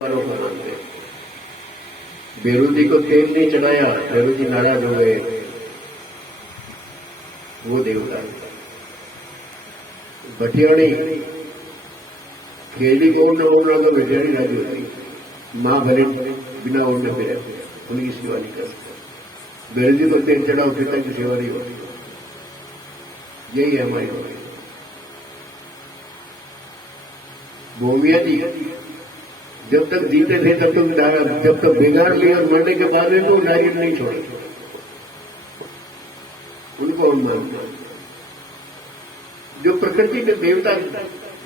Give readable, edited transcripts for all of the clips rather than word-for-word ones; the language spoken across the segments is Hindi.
वालों को मानते हैं। बेरुदी को तेल नहीं चढ़ाया, बेरुदी नाराज हो गए, वो देवता है। भटियाणी खेली को ओढ़ना ओढ़ना तो भटियाणी राजी होती, माँ भले बिना ओढ़ने पे उनकी सेवा नहीं कर सकते। बेरुदी को तेल चढ़ाओ पिता की सेवा नहीं होती। यही है हमारी बात। भूमिया जी जब तक जीते थे तब तक, जब तक बिगाड़ लिया और मरने के बाद में तो नारियल नहीं छोड़े, उनको हम मानते हैं। जो प्रकृति के देवता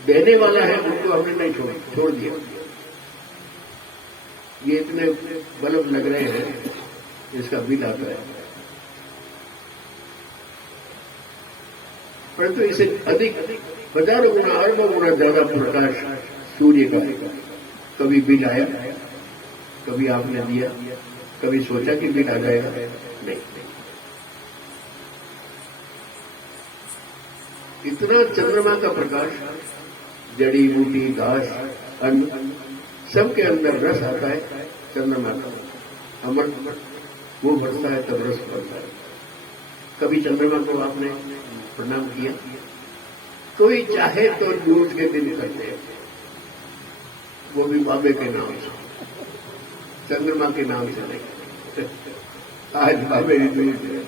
देने वाला है उनको हमने नहीं छोड़ दिया। ये इतने बल्ब लग रहे हैं, इसका बिल आता है, परंतु इसे अधिक हजारों गुना अरबों गुना ज्यादा प्रकाश सूर्य का कभी बिल आया, कभी आपने दिया, कभी सोचा कि बिल आ जाएगा? नहीं। इतना चंद्रमा का प्रकाश, जड़ी बूटी, घास, अन्न, सबके अंदर रस आता है। चंद्रमा का अमर वो बढ़ता है तब रस बढ़ता है। कभी चंद्रमा को आपने प्रणाम किया? कोई चाहे तो दूज के दिन करते हैं, वो भी बाबे के नाम से, चंद्रमा के नाम से नहीं। आज बाबे की दूज है,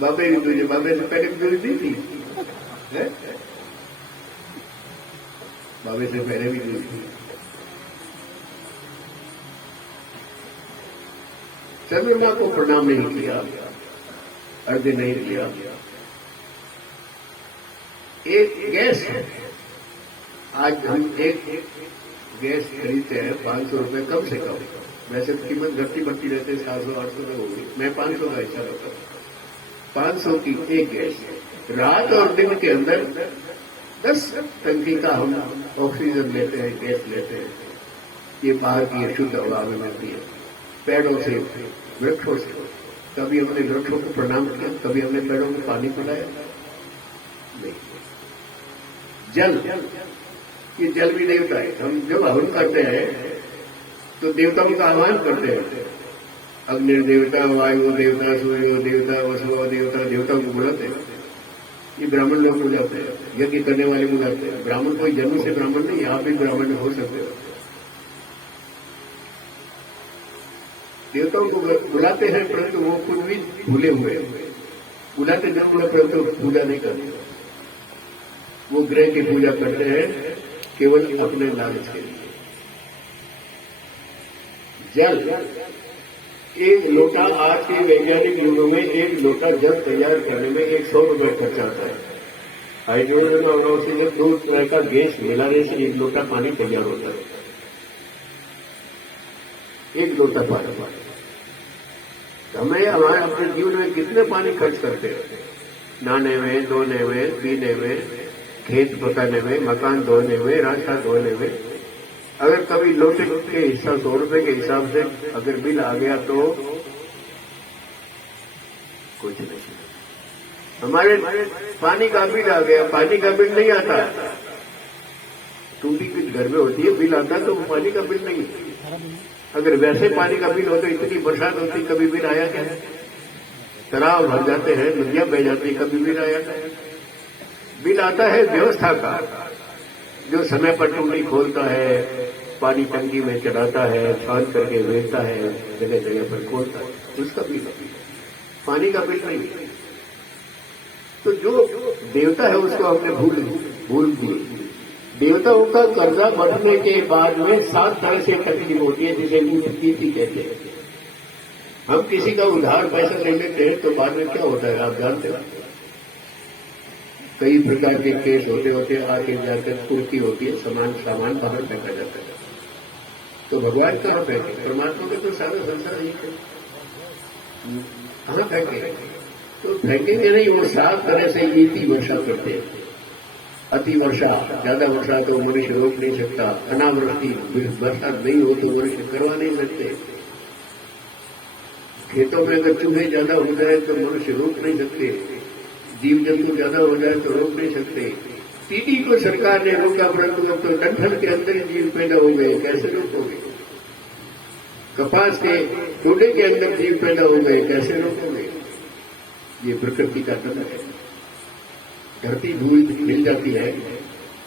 बाबे की दूज है। बाबे से पहले दूज नहीं थी है? बाबे से पहले भी दूज थी। चंद्रमा को प्रणाम नहीं किया, अर्घ्य नहीं किया। एक गैस है, आज हम एक गैस खरीदते हैं 500 रुपए कम से कम। वैसे तो कीमत घटती बढ़ती रहती है, 700-800 में होगी। मैं 500 का हिस्सा रखता हूँ। 500 की एक गैस, रात और दिन के अंदर 10 टंकी का हम ऑक्सीजन लेते हैं, गैस लेते हैं। ये बाहर की शुद्ध हवा में मिलती है, पेड़ों से, वृक्षों से। कभी हमने वृक्षों को प्रणाम किया? कभी हमने पेड़ों को पानी पिलाया? नहीं। जल, ये जल भी देवता है। हम जब हवन करते हैं तो देवताओं का आह्वान करते हैं। अग्नि देवता, वायु देवता, सूर्य देवता, वसुदेव देवता, देवताओं को बुलाते हैं। ये ब्राह्मण लोग बुलाते हैं, यज्ञ करने वाले बुलाते हैं। ब्राह्मण कोई जन्म से ब्राह्मण नहीं, आप भी ब्राह्मण हो सकते हो। देवताओं को बुलाते हैं, परंतु वो खुद भी भूले हुए बुलाते जरूर है, परंतु पूजा नहीं करते। वो ग्रह की पूजा करते हैं केवल अपने लालच के लिए। जल, एक लोटा, आज के वैज्ञानिक युगों में एक लोटा जल तैयार करने में 100 रुपए खर्च आता है। हाइड्रोजन और ऑक्सीजन 2 तरह का गैस मिलाने से एक लोटा पानी तैयार होता है। एक लोटा पानी। हमें हमारे अपने जीवन में कितने पानी खर्च करते हैं? नहाने में, धोने में, पीने में, खेत पकाने में, मकान धोने में, रास्ता धोने में। अगर कभी लोटे के हिस्सा 100 रुपए के हिसाब से अगर बिल आ गया तो कुछ नहीं। हमारे पानी का बिल आ गया, पानी का बिल नहीं आता। टूटी कुछ घर में होती है, बिल आता तो पानी का बिल नहीं। अगर वैसे पानी का बिल हो तो इतनी बरसात होती, कभी बिल आया क्या? तालाब भर जाते हैं, नदियां बह जाती, कभी बिल आया क्या? बिल आता है व्यवस्था का, जो समय पर टूटी खोलता है, पानी टंकी में चढ़ाता है, छान करके भेजता है, जगह जगह पर खोलता है, उसका बिल। पानी का बिल नहीं। तो जो देवता है उसको हमने भूल दिए। देवताओं का कर्जा बढ़ने के बाद में 7 तरह से तकलीफ होती है, जिसे नीति कहते हैं। हम किसी का उधार पैसा ले लेते हैं तो बाद में क्या होता है आप जानते हो? कई प्रकार के केस होते होते आगे जाकर पूर्ति होती है, सामान बाहर फेंका जाता है। तो भगवान कहाँ फेंके? परमात्मा के तो सारा संसार ही है, कहाँ फेंके? तो फेंकेंगे नहीं। वो 7 तरह से नीति वर्षा करते हैं। अति वर्षा, ज्यादा वर्षा तो मनुष्य रोक नहीं सकता। अनावृष्टि, बरसात नहीं हो तो मनुष्य करवा नहीं सकते। खेतों में अगर चूहे ज्यादा हो जाए तो मनुष्य रोक नहीं सकते। जीव जंतु ज्यादा हो जाए तो रोक नहीं सकते। टीडी को सरकार ने रोका, परंतु अब तो डंठल के अंदर ही जीव पैदा हो गए, कैसे रोकोगे? कपास के टोडे के अंदर जीव पैदा हो गए, कैसे रोकोगे? ये प्रकृति का दंड है। धरती धूल मिल जाती है,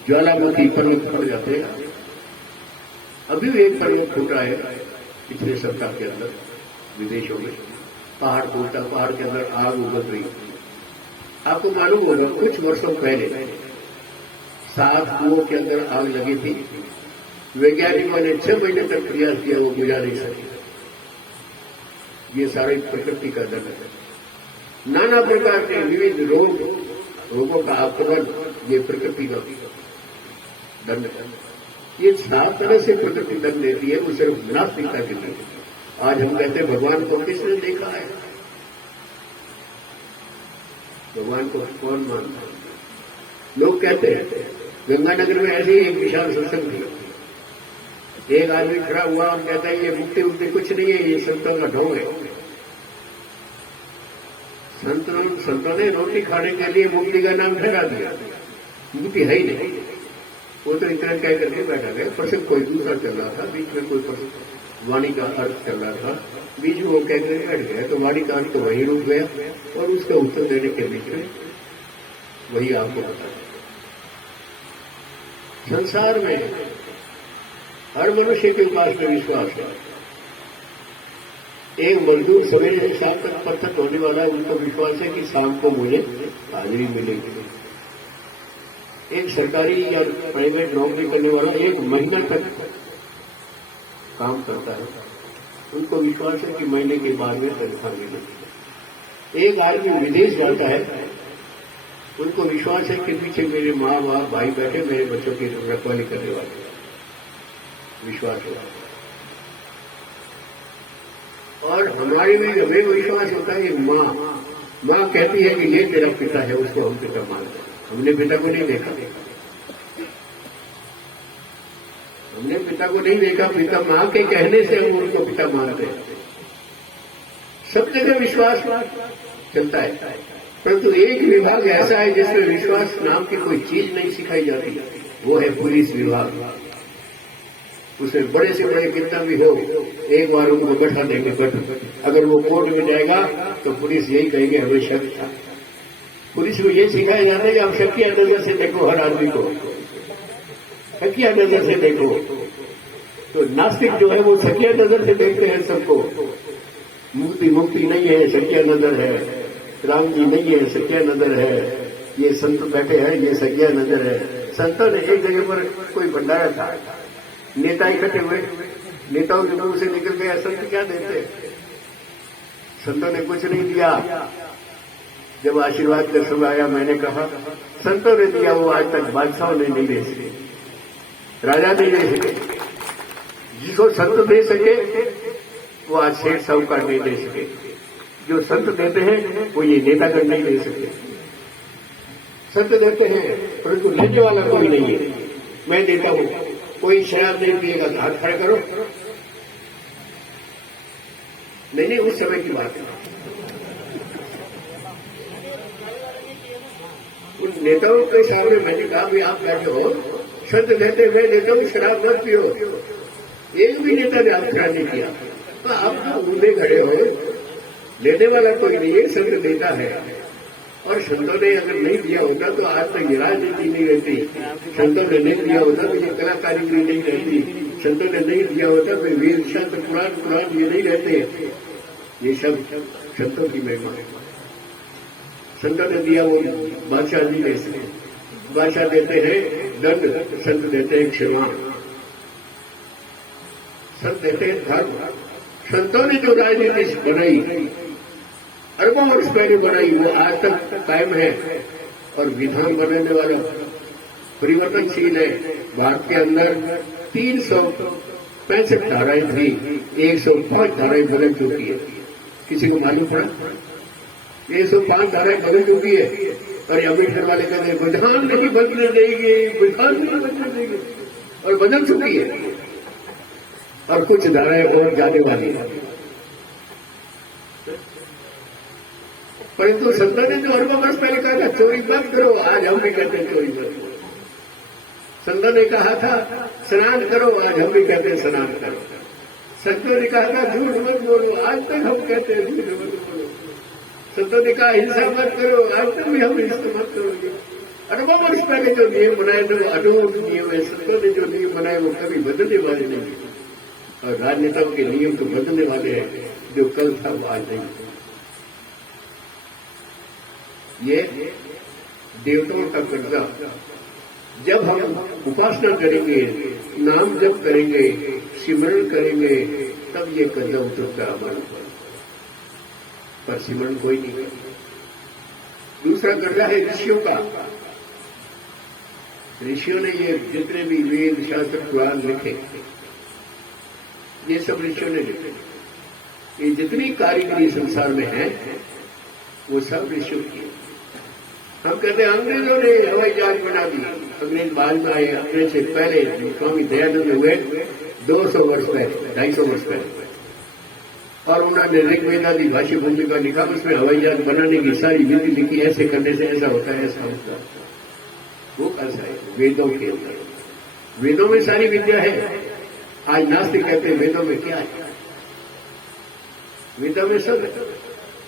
ज्वालामुखी पर्वत फट जाते हैं। अभी भी एक पर्वत फूटा है पिछले सप्ताह के अंदर विदेशों में, पहाड़ टूटा, पहाड़ के अंदर आग उगल रही। आपको मालूम होगा कुछ वर्षों पहले 7 कुओं के अंदर आग लगी थी। वैज्ञानिकों ने 6 महीने तक प्रयास किया, वो बुझा नहीं सके। ये सारे प्रकृति का दंड है। नाना प्रकार के विविध रोगों का आक्रमण, ये प्रकृति का दंड है। ये 7 तरह से प्रकृति दंड देती है, वो सिर्फ नास्तिकता के लिए। आज हम कहते हैं भगवान को किसने देखा है? भगवान को कौन मानता है? लोग कहते हैं गंगानगर में ऐसे ही एक विशाल सत्संग थी। एक आदमी खड़ा हुआ और कहता है ये मुक्ति उक्ति कुछ नहीं है, ये संतों का ढोंग है। संतों ने रोटी खाने के लिए मुक्ति का नाम ठहरा दिया, मुक्ति है ही नहीं। वो तो इतना कह करके बैठा गया। प्रसंग कोई दूसरा चल रहा था, बीच में कोई वाणी का अर्थ चल रहा था, बीच में वो कह कर बैठ गया, तो वाणी का अर्थ तो वही रुक गया और उसका उत्तर देने के बीच में वही आपको बता। संसार में हर मनुष्य के पास में विश्वास है। एक मजदूर सवेरे से शाम तक पत्थर ढोने वाला है, उनको विश्वास है कि शाम को मुझे हाजिरी मिलेगी। एक सरकारी या प्राइवेट नौकरी करने वाला 1 महीना तक काम करता है, उनको विश्वास है कि महीने के बाद में तनख्वाह मिलेगी। एक आदमी विदेश जाता है, उनको विश्वास है कि पीछे मेरे माँ बाप भाई बैठे, मेरे बच्चों की रखवाली करने वाले, विश्वास होगा। और हमारे में हमें विश्वास होता है कि माँ कहती है कि ये तेरा पिता है, उसको हम पिता मानते हैं। हमने पिता को नहीं देखा, हमने पिता को नहीं देखा, पिता माँ के कहने से हम उनको पिता मानते हैं। सब जगह विश्वास चलता है, परंतु एक विभाग ऐसा है जिसमें विश्वास नाम की कोई चीज नहीं सिखाई जाती, वो है पुलिस विभाग। उसमें बड़े से बड़े कितना भी हो, एक बार उनको बैठा देंगे, बट अगर वो कोर्ट में जाएगा तो पुलिस यही कहेंगे हमें शक था। पुलिस को ये सिखाया जाता है कि आप शकिया नजर से देखो हर आदमी को, शकिया नजर से देखो। तो नास्तिक जो है वो शकिया नजर से देखते हैं सबको। मुक्ति नहीं है, शकिया नजर है। राम जी नहीं है, शकिया नजर है। ये संत बैठे हैं, ये शकिया नजर है। संतों ने एक जगह पर कोई भंडारा था, नेता इकट्ठे हुए, नेताओं के मुंह से निकल गया संत क्या देते? संतों ने कुछ नहीं दिया। जब आशीर्वाद का समय आया, मैंने कहा संतों ने दिया वो आज तक बादशाहों ने नहीं दे सके, राजा नहीं दे सके। जिसको संत दे सके वो आज सेठ साहूकार नहीं दे सके। जो संत देते हैं वो ये नेतागण नहीं दे सके। संत देते हैं परंतु लेने वाला कोई नहीं है। मैं देता हूं, कोई शराब नहीं पिएगा तो हाथ खड़ा करो। नहीं, उस समय की बात है। उन नेताओं के सामने मैंने कहा भी आप बैठे हो, संत देते मैं देता हूं, शराब मत पियो। एक भी नेता ने आप खड़ा नहीं किया। तो आप तो ऊंधे खड़े हो, लेने वाला कोई नहीं है, संत देता है। और संतों ने अगर नहीं दिया होता तो आज तक ये राजनीति नहीं रहती। संतों ने नहीं दिया होता तो ये कला कारीगरी नहीं रहती। संतों ने नहीं दिया होता तो वेद शास्त्र पुराण ये नहीं रहते। ये सब संतों की महिमा है। संतों ने दिया वो बादशाह नहीं दे सके। बादशाह देते हैं दंड, संत देते हैं क्षमा। संत देते हैं धर्म। संतों ने जो राजनीति बनाई, अरबों वर्ष पहले बनाई, वो आज तक कायम है। और विधान बनाने वाला परिवर्तनशील है। भारत के अंदर 365 धाराएं थी, 105 धाराएं बदल चुकी है। किसी को मालूम पड़ा? 105 धाराएं बदल चुकी है। और अम्बेडकर वाले कहते हैं विधान नहीं बदलने देंगे, विधान नहीं बदलने देंगे, और बदल चुकी है। और कुछ धाराएं और जाने वाली है। परंतु संतों ने जो अरबों वर्ष पहले कहा था चोरी मत करो, आज हम भी कहते हैं चोरी मत करो। संतों ने कहा था स्नान करो, आज हम भी कहते हैं स्नान करो। संतों ने कहा था झूठ मत बोलो, आज तक हम कहते हैं झूठ मत बोलो। संतों ने कहा हिंसा मत करो, आज तक भी हम हिंसा मत करोगे। 800 वर्ष पहले जो नियम बनाए थे वो अटूट नियम है। संतों ने जो नियम बनाए वो कभी बदलने वाले नहीं, और राजनेताओं के नियम तो बदलने वाले हैं, जो कल था वो आज नहीं। ये देवताओं का कर्जा, जब हम उपासना करेंगे, नाम जप करेंगे, सिमरण करेंगे, तब ये कर्जा उतरता है हमारे पर सिमरण कोई नहीं करता। दूसरा कर्जा है ऋषियों का। ऋषियों ने ये जितने भी वेद शास्त्र पुराण लिखे, ये सब ऋषियों ने लिखे। ये जितनी कारीगरी संसार में है वो सब ऋषियों की है। हम कहते हैं अंग्रेजों ने हवाई जहाज बना दी, अंग्रेज बाद में आए, अंग्रेज से पहले स्वामी दयानंद हुए 200 वर्ष पहले, 250 वर्ष पहले, और उन्होंने ऋग्वेद आदि भाष्य भूमिका लिखा, उसमें हवाई जहाज बनाने की सारी विधि लिखी, ऐसे करने से ऐसा होता है, ऐसा होता है। वो कैसा है? वेदों के अंदर, वेदों में सारी विद्या है। आज नास्तिक कहते हैं वेदों में क्या है? वेदों में सब है,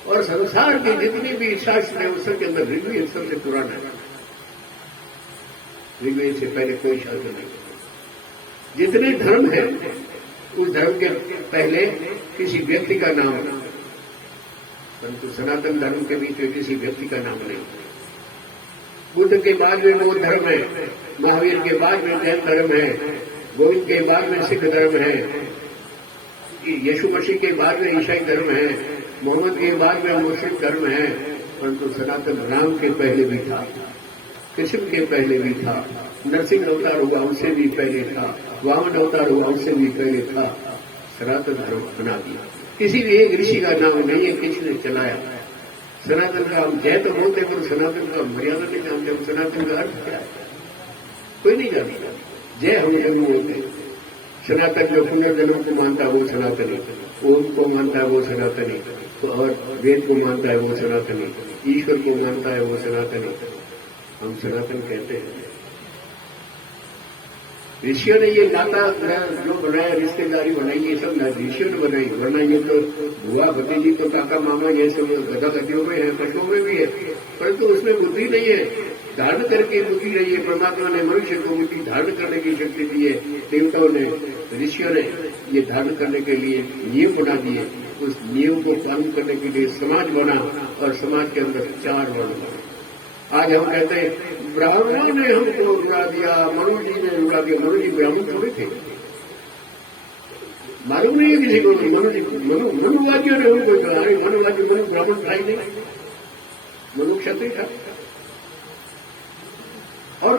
और संसार के जितनी भी शास्त्र है उस सबके अंदर ऋग्वेद सबसे पुराना है। ऋग्वेद से पहले कोई शास्त्र नहीं। जितने धर्म है उस धर्म के पहले किसी व्यक्ति का नाम है, परंतु सनातन धर्म के बीच में किसी व्यक्ति का नाम नहीं। बुद्ध के बाद में बौद्ध धर्म है, महावीर के बाद में जैन धर्म है, गोविंद के बाद में सिख धर्म है, यीशु मसीह के बाद में ईसाई धर्म है, मोहम्मद के बाद में मुस्लिम धर्म है, परंतु सनातन राम के पहले भी था, कृष्ण के पहले भी था, नरसिंह अवतार हुआ उससे भी पहले था, वामन अवतार हुआ उससे भी पहले था। सनातन धर्म बना दिया। किसी भी एक ऋषि का नाम नहीं है, किसी ने चलाया। सनातन का हम जय तो बोलते, पर सनातन का मर्यादा नहीं जानते। हम सनातन का अर्थ क्या है कोई नहीं जानता। जय हम जन्म बोलते। सनातन जो पुनर्जन्म को मानता है वो सनातनी, ओम को मानता है वो सनातनी, तो और वेद को मानता है वो सनातनी, ईश्वर को मानता है वो सनातनी। हम सनातन कहते हैं। ऋषियों ने ये नाता जो बनाया, रिश्तेदारी बनाई, ये सब ऋषियों ने बनाई, वरना ये तो बुआ भतीजी तो काका मामा ये सब गधा गतियों में है, पशुओं में भी है, परंतु उसमें बुद्धि नहीं है। धारण करके बुद्धि नहीं है। परमात्मा ने मनुष्य को बुद्धि धारण करने की शक्ति दी है। देवताओं ने, ऋषियों ने ये धारण करने के लिए नियम बना दिए। उस नियम को पालन करने के लिए समाज बना, और समाज के अंदर 4 वर्ण बने। आज हम कहते हैं ब्राह्मणों ने हमको उड़ा दिया, मनु जी ने उड़ा दिया। मनु जी ब्राह्मण थोड़े थे, मालूम नहीं है किसी को। मनुवादियों ने हमको कहा, मनुवादी मनु ब्राह्मण था ही नहीं, मनु क्षत्रिय था। और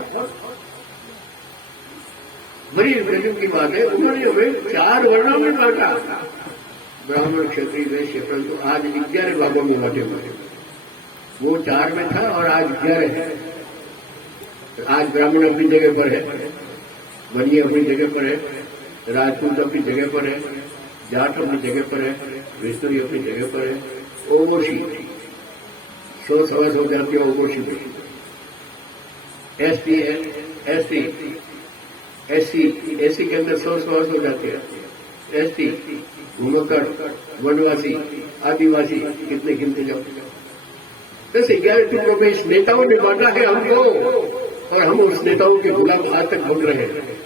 बड़ी गजब की बात है, उन्होंने हमें 4 वर्णों में बांटा, ब्राह्मण क्षत्रिय वैश्य, परंतु आज 11 भागों में बांटे हुए। वो 4 में था और आज 11 है। आज ब्राह्मण अपनी जगह पर है, बनिए अपनी जगह पर है, राजपूत अपनी जगह पर है, जाट अपनी जगह पर है, विष्णु अपनी जगह पर है। ओबोशी 100 जाती है ओबोशी में। एसटी एससी के अंदर 100 हो जाती है। एसटी घुमकर, वनवासी, आदिवासी, कितने गिनते जाओ। वैसे 11 टुकड़ों में इस नेताओं ने बांटा है हमको, और हम उस नेताओं के गुलाम आज तक भोग रहे हैं।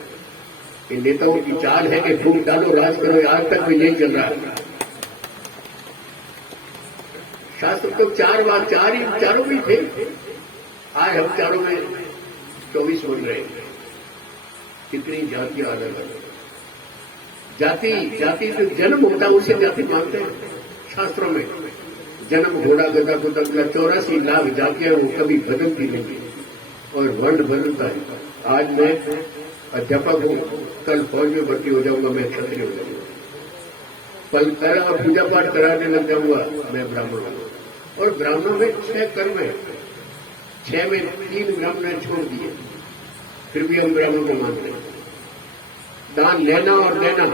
इन नेताओं की चाल है कि फूट डालो, राज करो, आज तक भी यही चल रहा है। शास्त्र तो 4 चारों भी थे। आज हम चारों में 24 बन रहे हैं। कितनी जातियां अलग अलग। जाति जो जन्म होता है उसे जाति मानते हैं शास्त्रों में। जन्म घोड़ा गधा कुतंगला 84 लाख जातियां वो कभी बदलती नहीं है, और वर्ण बदलता है। आज मैं अध्यापक हूं, कल फौज में भर्ती हो जाऊंगा, मैं क्षत्रिय हो जाऊंगा। पल पहला पूजा पाठ कराने लग जाऊंगा, मैं ब्राह्मण हूँ। और ब्राह्मणों में 6 कर्म है, 6 में 3 ब्राह्मण ने छोड़ दिए, फिर भी हम ब्राह्मण को मानते हैं। दान लेना और देना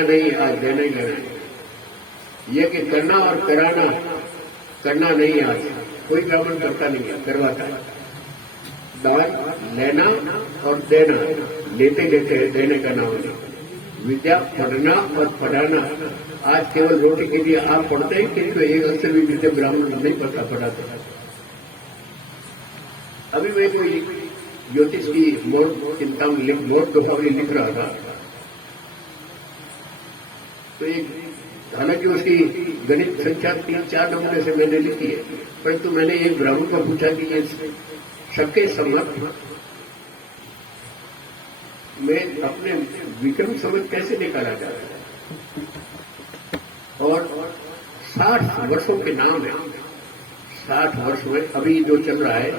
नहीं, आज देना ही लेना है। ये कि करना और करना नहीं, आज कोई ब्राह्मण करता नहीं है, करवाता है। दान लेना और देना, लेते लेते देने का नाम नहीं। विद्या पढ़ना और पढ़ाना, आज केवल रोटी के लिए आप पढ़ते हैं, किंतु एक अक्षर भी विद्या ब्राह्मण नहीं पढ़ता पढ़ाते। अभी मैं कोई ज्योतिष की मोट दोहावली लिख रहा था, तो एक, हालांकि उसकी गणित संख्या 3-4 नंबर से मैंने लिखी है, परंतु मैंने एक ब्राह्मण को पूछा कि ये शके सम्मत में अपने विक्रम संवत कैसे निकाला जाता है, और 60 वर्षों के नाम है। 60 वर्ष में अभी जो चल रहा है,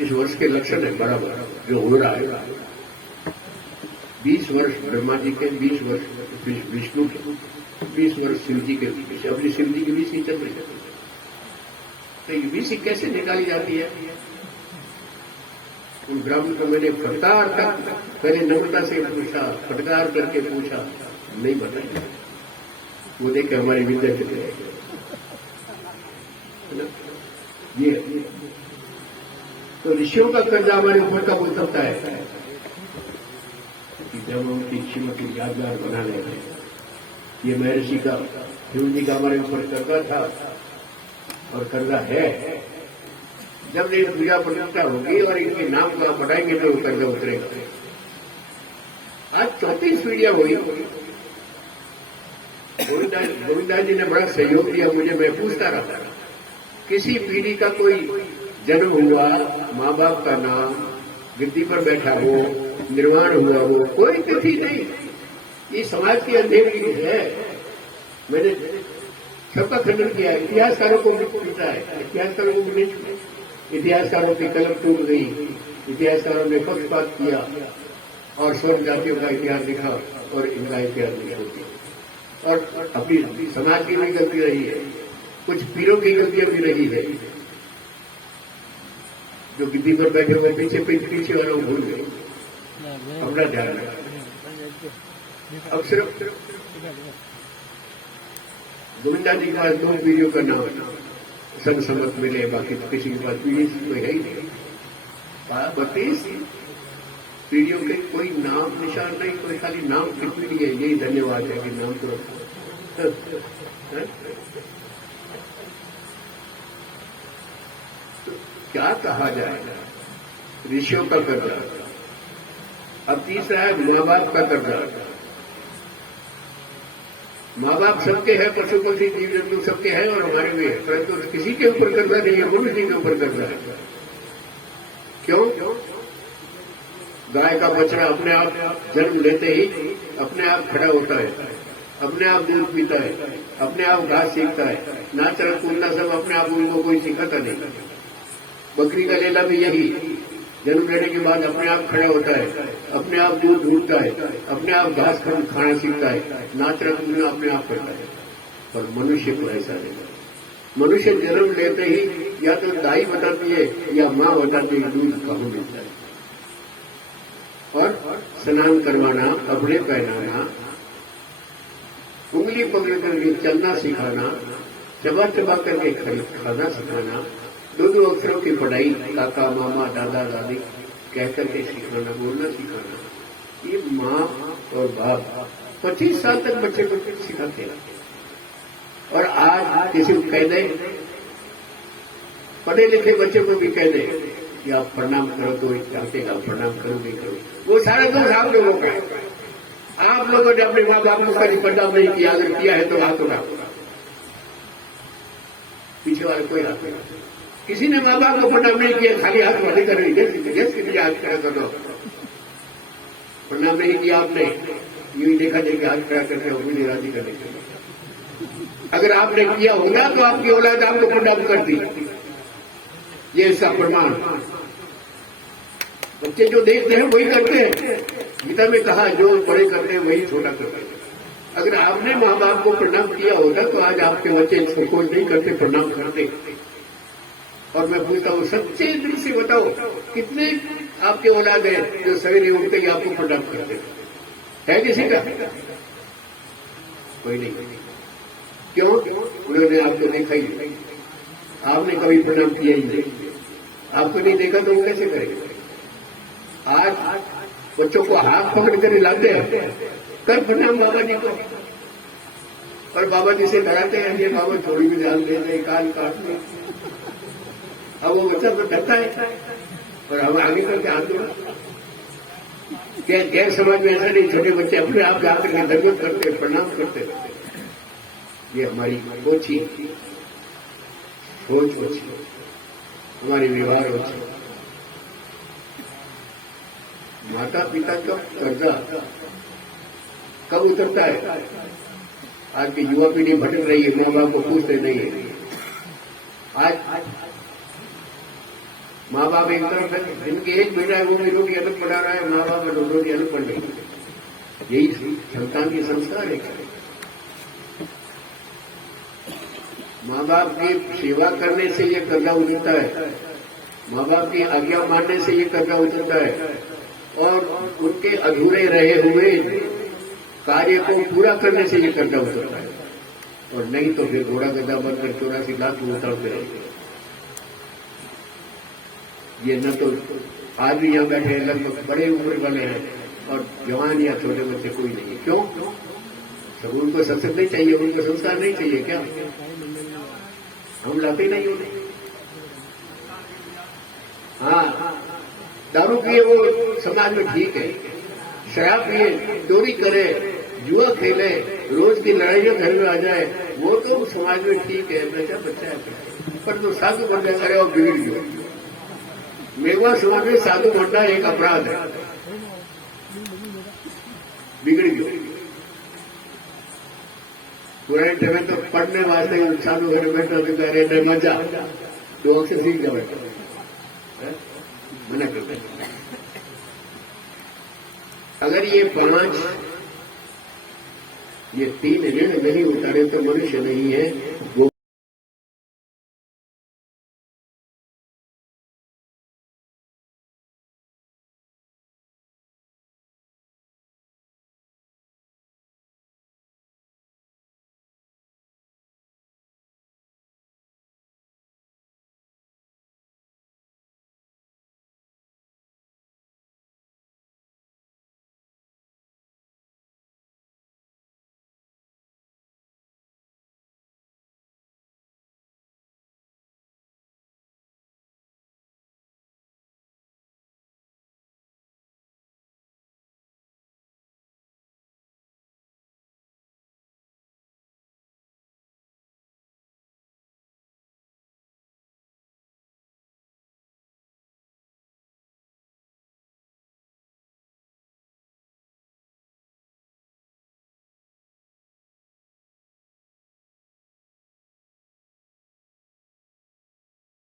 इस वर्ष के लक्षण है बराबर जो हो रहा है। 20 वर्ष ब्रह्मा जी के, 20 वर्ष विष्णु के, 20 वर्ष शिव जी के, अपनी शिव जी की 20 चल रही है। तो ये 20 कैसे निकाली जाती है? उन ब्राह्मण को मैंने फटकार तक पहले नम्रता से पूछा, फटकार करके पूछा, नहीं बताया। वो देखे हमारी विद्या चली जाएगी। ये तो ऋषियों का कर्जा हमारे ऊपर कब उतरता है कि जब हम उनकी श्रीमती यादगार बना ले रहे हैं। ये महर्षि का, शिव जी का हमारे ऊपर कर्जा था और कर्जा है। जब ये पूजा प्रतिष्ठा होगी और इनके नाम का बढ़ाएंगे तो कर्जा उतरेगा। आज 34 पीढ़ियां हुई। गोविंदास जी ने बड़ा सहयोग दिया मुझे। मैं पूछता रहा, किसी पीढ़ी का कोई जन्म हुआ, माँ बाप का नाम, गिद्दी पर बैठा हो, निर्वाण हुआ हो, कोई तिथि नहीं। ये समाज की अंधेरी है। मैंने सबका खंडन किया। इतिहासकारों को भी पूछा है, इतिहासकारों को भी नहीं छूटा। इतिहासकारों की कलम टूट गई, इतिहासकारों ने पक्षपात किया और स्वर्ण जातियों का इतिहास लिखा और इनका इतिहास लिखा दिया। और अपनी समाज की भी गलती रही है, कुछ पीरों की गलतियां भी रही है, जो गिद्दी पर बैठे हुए पीछे वालों को भूल गए। अपना ध्यान रखा। अब सिर्फ गोविंदा जी के पास 2 पीढ़ियों का नाम संसमत मिले, बाकी तो किसी के पास पीढ़ी कोई है ही नहीं। 32 पीढ़ियों के कोई नाम निशान नहीं, कोई खाली नाम की पीढ़ी है। यही धन्यवाद है कि नाम तो क्या कहा जाएगा? ऋषियों का कर्जा। अब तीसरा है माँ बाप का कर्जा। माँ बाप सबके हैं, पशु पक्षी जीव जंतु सबके हैं और हमारे भी है, परंतु किसी के ऊपर कर्जा नहीं है, मनुष्य के ऊपर कर्जा है। क्यों? गाय का बछड़ा अपने आप जन्म लेते ही अपने आप खड़ा होता है, अपने आप दूध पीता है, अपने आप घास सीखता है, नाचना कूदना सब अपने आप, उनको कोई सिखाता नहीं। बकरी का लेला भी यही, जन्म लेने के बाद अपने आप खड़ा होता है, अपने आप दूध ढूंढता है, अपने आप घास खाना सीखता है, नाचना कूदना अपने आप करता है। पर मनुष्य को ऐसा नहीं। मनुष्य जन्म लेते ही या तो दाई बताती है या माँ बताती है दूध कहाँ मिलता है, और स्नान करवाना, कपड़े पहनाना, उंगली पकड़ करके चलना सिखाना, चबा चबा करके खाना सिखाना, 2 अक्षरों की पढ़ाई, काका मामा दादा दादी कह करके सिखाना, बोलना सिखाना, ये माँ और बाप 25 साल तक बच्चे को सिखाते हैं। और आज किसी को कह दे, पढ़े लिखे बच्चे को भी कह दे कि आप प्रणाम करो तो चाहतेगा, प्रणाम करो नहीं करो, वो सारा दोष आप लोगों का है। आप लोगों ने अपने माँ बाप को कभी प्रणाम नहीं किया, अगर किया है तो हाथ उठा, पीछे वाले कोई हाथ नहीं। किसी ने माँ बाप को प्रणाम नहीं किया, खाली हाथ वाले कर रही है, के लिए हाथ खड़ा कर दो। प्रणाम नहीं किया आपने, यूं ही देखा जाए कि हाथ खड़ा करके उंगली राजी करने के लिए। अगर आपने किया होगा तो आपकी औलाद आपको प्रणाम करती, ये इसका प्रमाण। बच्चे जो देखते हैं वही करते हैं। गीता में कहा जो बड़े करते हैं वही छोटा करते हैं। अगर आपने माँ बाप को प्रणाम किया होगा तो आज आपके बच्चे इसको नहीं करते, प्रणाम करते। और मैं पूछता हूँ, सच्चे दिल से बताओ, कितने आपके औलाद है जो सवेरे उठते ही आपको प्रणाम करते है? किसी का? कोई नहीं। क्यों? उन्होंने आपको देखा ही नहीं, आपने कभी प्रणाम किया ही नहीं। आपको नहीं देखा तो वो कैसे करेंगे? आज बच्चों को हाथ पकड़ कर लाते हैं, कर प्रणाम बाबा जी को, और बाबा जी से डराते हैं, ये बाबा थोड़ी भी ध्यान दे दे, कान काट दे। अब वो बच्चा तो डरता है, और हम आगे करके हाथ जोड़ा। क्या गैर समाज में ऐसा नहीं, छोटे बच्चे अपने आप जाकर के दंडवत करते, प्रणाम करते। ये हमारी ओछी सोच ओछी, हमारे व्यवहार ओछे। माता पिता का कर्जा कब उतरता है? आज की युवा पीढ़ी भटक रही है, माँ बाप को पूछते नहीं है। आज माँ बाप एक तरफ है, जिनकी एक बेटा है वो दोनों की अलग पढ़ा रहा है, माँ बाप दोनों की अलग पढ़ रही है। यही संतान के संस्कार है। माँ बाप की सेवा करने से ये कर्जा उतरता है, माँ बाप की आज्ञा मानने से ये कर्जा उतरता है, और उनके अधूरे रहे हुए कार्य को पूरा करने से ये कर्जा उतरता है। और नहीं तो फिर घोड़ा गधा बनकर 84 लाख उतरते रहेंगे। ये न तो आदमी यहाँ बैठे हैं, लगभग बड़े उम्र वाले हैं, और जवान या छोटे बच्चे कोई नहीं है। क्यों? सब उनको सत्संग नहीं चाहिए, उनको संस्कार नहीं चाहिए क्या? हम लाते नहीं होते। हाँ, दारू पिए वो समाज में ठीक है, शराब पिए, चोरी करे, जुआ खेले, रोज की लड़ाइयां घर में आ जाए, वो तो समाज में ठीक है, बच्चा बच्चा है। पर तो साधु बनने करे और बिगड़ गया। मेवा समाज में साधु बनना एक अपराध है, बिगड़ गया। पुराने टाइम में तो पढ़ने वास्ते साधु घर में बैठा तो कह रहे मजा, 2 अक्षर सीख जाओ, मना करते हैं। अगर ये 5 ये 3 ऋण नहीं उतारे तो मनुष्य नहीं है।